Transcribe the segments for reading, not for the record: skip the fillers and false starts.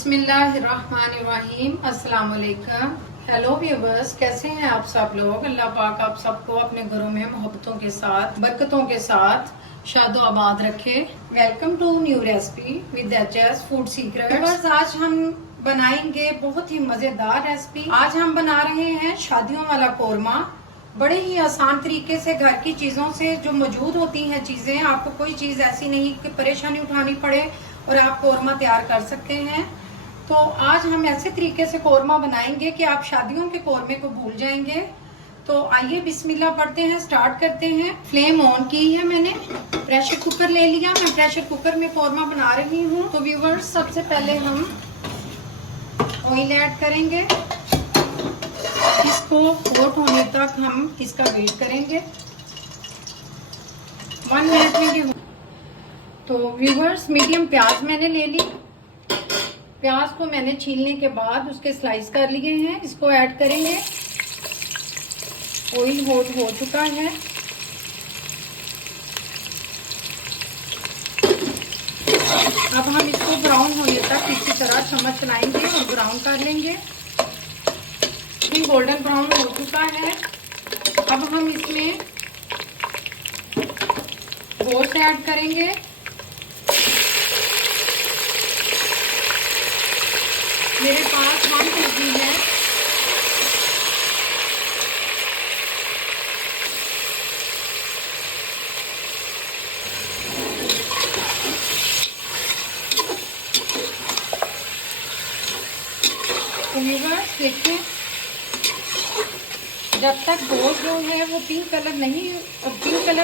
बिस्मिल्लाहिर्रहमानिर्रहीम। अस्सलाम वालेकुम। हेलो व्यूवर्स, कैसे हैं आप सब लोग। अल्लाह पाक आप सबको अपने घरों में मोहब्बतों के साथ, बरकतों के साथ शादो आबाद रखे। Welcome to new recipe with HS food secrets. आज हम बनाएंगे बहुत ही मजेदार रेसिपी। आज हम बना रहे हैं शादियों वाला कोरमा। बड़े ही आसान तरीके से घर की चीजों से जो मौजूद होती हैं चीजें, आपको कोई चीज ऐसी नहीं कि परेशानी उठानी पड़े और आप कोरमा तैयार कर सकते हैं। तो आज हम ऐसे तरीके से कोरमा बनाएंगे कि आप शादियों के कोरमे को भूल जाएंगे। तो आइए बिस्मिल्लाह पढ़ते हैं, स्टार्ट करते हैं। फ्लेम ऑन की है मैंने, प्रेशर कुकर ले लिया। मैं प्रेशर कुकर में कोरमा बना रही हूँ। तो व्यूवर्स, सबसे पहले हम ऑयल ऐड करेंगे। इसको हॉट होने तक हम इसका वेट करेंगे। 1 मिनट में ये। तो व्यूवर्स, मीडियम प्याज मैंने ले ली। प्याज को मैंने छीलने के बाद उसके स्लाइस कर लिए हैं। इसको ऐड करेंगे। ऑयल हॉट हो चुका है। अब हम इसको ब्राउन होने तक इसी तरह चम्मच चलाएंगे और ब्राउन कर लेंगे। ये गोल्डन ब्राउन हो चुका है। अब हम इसमें गोश्त ऐड करेंगे। मेरे पास 1 kg है। देखिए, जब तक गोश्त जो है वो पिंक कलर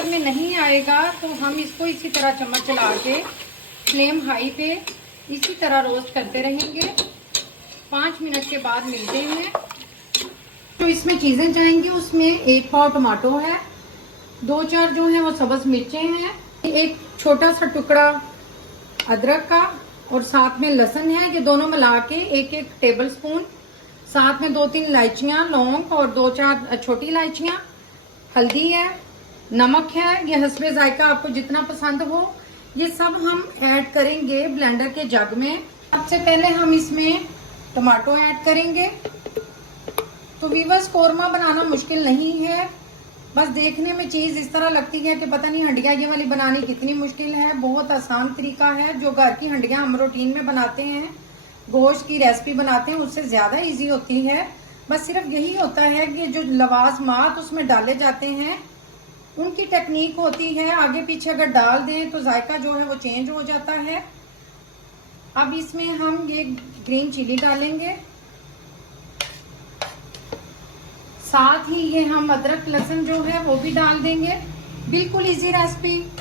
में नहीं आएगा तो हम इसको इसी तरह चम्मच चला के फ्लेम हाई पे इसी तरह रोस्ट करते रहेंगे। 5 मिनट के बाद मिलते हैं। तो इसमें चीजें जाएंगी। उसमें 1 पाव टमाटो है, 2-4 जो है वो सब्ज मिर्चें हैं, एक छोटा सा टुकड़ा अदरक का और साथ में लहसुन है। ये दोनों मिला के 1-1 टेबल स्पून। साथ में 2-3 इलायचियां, लौंग और 2-4 छोटी इलायचियां। हल्दी है, नमक है, ये हस्बे जायका आपको जितना पसंद हो। ये सब हम ऐड करेंगे ब्लेंडर के जग में। सबसे पहले हम इसमें टमाटो ऐड करेंगे। तो व्यूअर्स, कोरमा बनाना मुश्किल नहीं है। बस देखने में चीज इस तरह लगती है कि पता नहीं हंडिया ये वाली बनानी कितनी मुश्किल है। बहुत आसान तरीका है। जो घर की हंडिया हम रूटीन में बनाते हैं, गोश्त की रेसिपी बनाते हैं, उससे ज्यादा इजी होती है। बस सिर्फ यही होता है कि जो लवाजमात उसमें डाले जाते हैं उनकी टेक्निक होती है। आगे पीछे अगर डाल दें तो जायका जो है वो चेंज हो जाता है। अब इसमें हम ये ग्रीन चिली डालेंगे। साथ ही ये हम अदरक लहसुन जो है वो भी डाल देंगे। बिल्कुल इजी रेसिपी।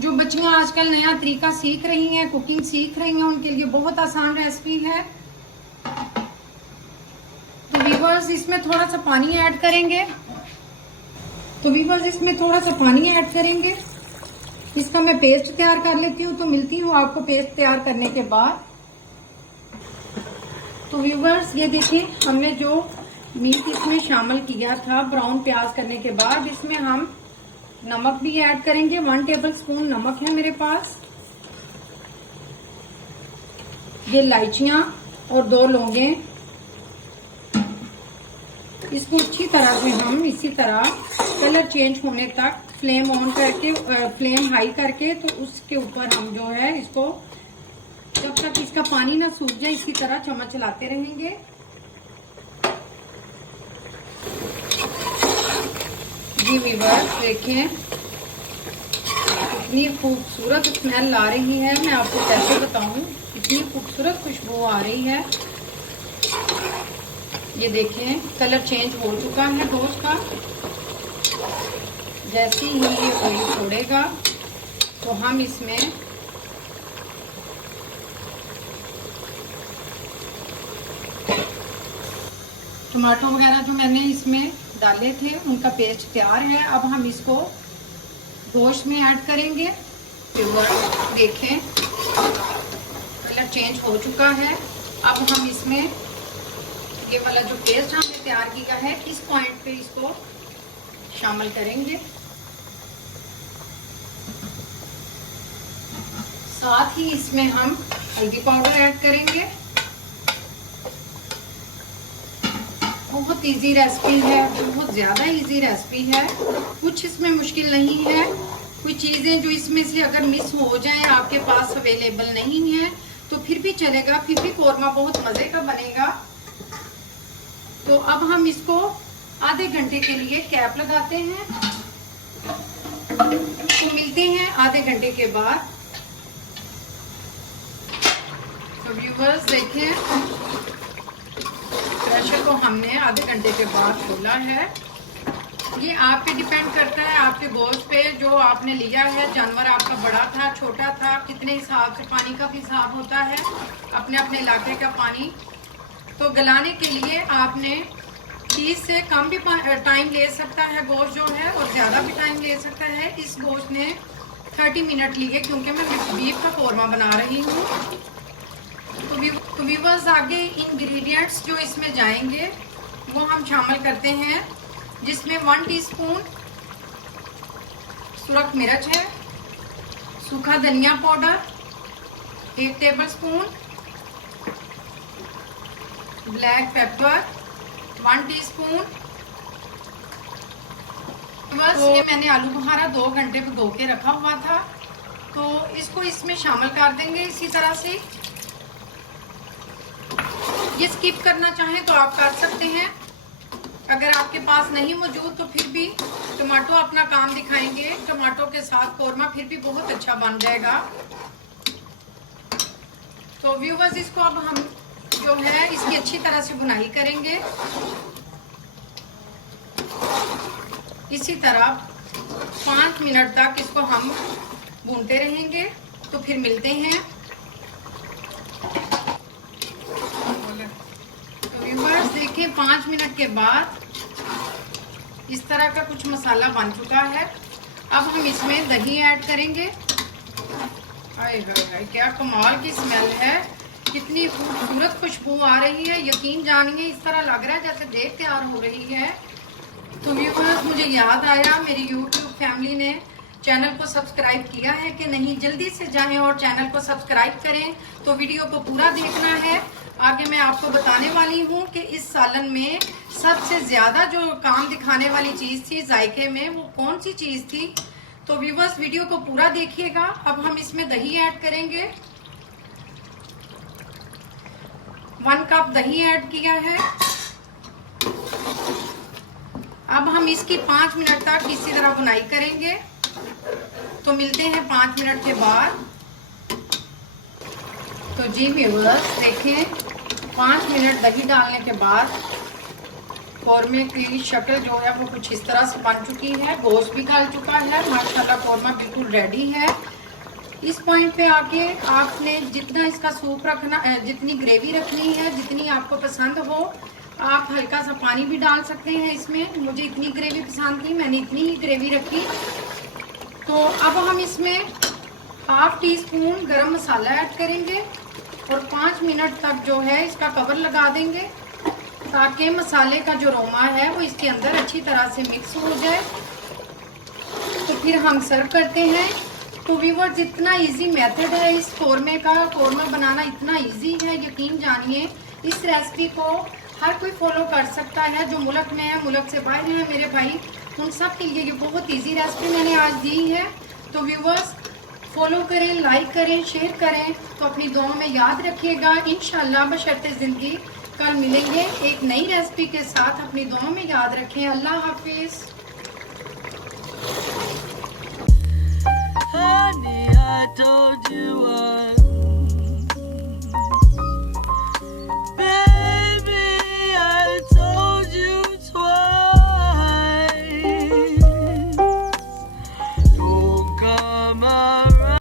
जो बच्चियां आजकल नया तरीका सीख रही हैं, कुकिंग सीख रही हैं, उनके लिए बहुत आसान रेसिपी है। तो व्यूअर्स, इसमें थोड़ा सा पानी ऐड करेंगे। इसका मैं पेस्ट तैयार कर लेती हूँ। तो मिलती हूँ आपको पेस्ट तैयार करने के बाद। तो व्यूअर्स, ये देखिए, हमने जो मीट इसमें शामिल किया था ब्राउन प्याज करने के बाद, इसमें हम नमक भी ऐड करेंगे। 1 टेबल स्पून नमक है मेरे पास। ये इलायचियां और 2 लौंगे। इसको अच्छी तरह से हम इसी तरह कलर चेंज होने तक फ्लेम ऑन करके, फ्लेम हाई करके, तो उसके ऊपर हम जो है इसको जब तक इसका पानी ना सूख जाए इसी तरह चम्मच चलाते रहेंगे। जी व्यूअर्स, देखिए कितनी खूबसूरत स्मेल आ रही है। मैं आपको कैसे बताऊं, कितनी खूबसूरत खुशबू आ रही है। ये देखें, कलर चेंज हो चुका है गोश्त का। जैसे ही ये ऑयल छोड़ेगा तो हम इसमें टमाटो वगैरह जो मैंने इसमें डाले थे उनका पेस्ट तैयार है। अब हम इसको गोश्त में ऐड करेंगे। देखें, कलर चेंज हो चुका है। अब हम इसमें ये वाला जो पेस्ट हमने तैयार किया है, इस पॉइंट पे इसको शामिल करेंगे। साथ ही इसमें हम हल्दी पाउडर ऐड करेंगे बहुत इजी रेसिपी है, बहुत ज़्यादा इजी रेसिपी है, कुछ इसमें मुश्किल नहीं है। कोई चीज़ें जो इसमें से अगर मिस हो जाएं, आपके पास अवेलेबल नहीं है तो फिर भी चलेगा, फिर भी कौरमा बहुत मज़े का बनेगा। तो अब हम इसको आधे घंटे के लिए कैप लगाते हैं। तो मिलते हैं आधे घंटे के बाद। तो व्यूवर्स देखें, प्रेशर को हमने आधे घंटे के बाद खोला है। ये आप पे डिपेंड करता है, आपके गोश्त पे, जो आपने लिया है। जानवर आपका बड़ा था, छोटा था, कितने हिसाब से, पानी का भी हिसाब होता है, अपने अपने इलाके का पानी। तो गलाने के लिए आपने 30 से कम भी टाइम ले सकता है गोश्त जो है, और ज़्यादा भी टाइम ले सकता है। इस गोश्त ने 30 मिनट लिए, क्योंकि मैं बीफ का कौरमा बना रही हूँ। तो व्यूवर्स, आगे इंग्रेडिएंट्स जो इसमें जाएंगे वो हम शामिल करते हैं, जिसमें 1 टीस्पून सुरख मिर्च है, सूखा धनिया powder 1 tablespoon, black pepper 1 teaspoon. बस ये मैंने आलू बुखारा 2 घंटे भिगो के रखा हुआ था, तो इसको इसमें शामिल कर देंगे इसी तरह से। ये स्किप करना चाहें तो आप कर सकते हैं, अगर आपके पास नहीं मौजूद तो फिर भी टमाटो अपना काम दिखाएंगे। टमाटो के साथ कौरमा फिर भी बहुत अच्छा बन जाएगा। तो व्यूवर्स, इसको अब हम जो है इसकी अच्छी तरह से भुनाई करेंगे। इसी तरह 5 मिनट तक इसको हम भूनते रहेंगे। तो फिर मिलते हैं। तो व्यूवर्स देखिए, 5 मिनट के बाद इस तरह का कुछ मसाला बन चुका है। अब हम इसमें दही ऐड करेंगे। हाय हाय हाय, क्या कमाल की स्मेल है, कितनी खूबसूरत खुशबू आ रही है। यकीन जानिए, इस तरह लग रहा है जैसे देग तैयार हो रही है। तो व्यूअर्स, मुझे याद आया, मेरी यूट्यूब फैमिली ने चैनल को सब्सक्राइब किया है कि नहीं। जल्दी से जाएं और चैनल को सब्सक्राइब करें। तो वीडियो को पूरा देखना है। आगे मैं आपको बताने वाली हूँ कि इस सालन में सबसे ज़्यादा जो काम दिखाने वाली चीज़ थी जायके में, वो कौन सी चीज़ थी। तो व्यूअर्स, वीडियो को पूरा देखिएगा। अब हम इसमें दही ऐड करेंगे। 1 कप दही ऐड किया है। अब हम इसकी 5 मिनट तक इसी तरह बुनाई करेंगे। तो मिलते हैं 5 मिनट के बाद। तो जी व्यूअर्स देखें, 5 मिनट दही डालने के बाद कौरमे की शक्ल जो है वो कुछ इस तरह से बन चुकी है। गोश्त भी गल चुका है, माशाल्लाह कौरमा बिल्कुल रेडी है। इस पॉइंट पे आके आपने जितना इसका सूप रखना, जितनी ग्रेवी रखनी है, जितनी आपको पसंद हो, आप हल्का सा पानी भी डाल सकते हैं इसमें। मुझे इतनी ग्रेवी पसंद थी, मैंने इतनी ही ग्रेवी रखी। तो अब हम इसमें 1/2 टीस्पून गरम मसाला ऐड करेंगे और 5 मिनट तक जो है इसका कवर लगा देंगे, ताकि मसाले का जो अरोमा है वो इसके अंदर अच्छी तरह से मिक्स हो जाए। तो फिर हम सर्व करते हैं। तो व्यूअर्स, जितना इजी मेथड है इस कौरमे का, कौरमा बनाना इतना इजी है, यकीन जानिए। इस रेसिपी को हर कोई फॉलो कर सकता है, जो मुल्क में है, मुल्क से बाहर है मेरे भाई, उन सब के लिए ये बहुत इजी रेसिपी मैंने आज दी है। तो व्यूअर्स, फॉलो करें, लाइक करें, शेयर करें। तो अपनी दुआओं में याद रखिएगा। इंशाल्लाह बशर्ते ज़िंदगी कल मिलेंगे एक नई रेसिपी के साथ। अपनी दुआओं में याद रखें। अल्लाह हाफिज़।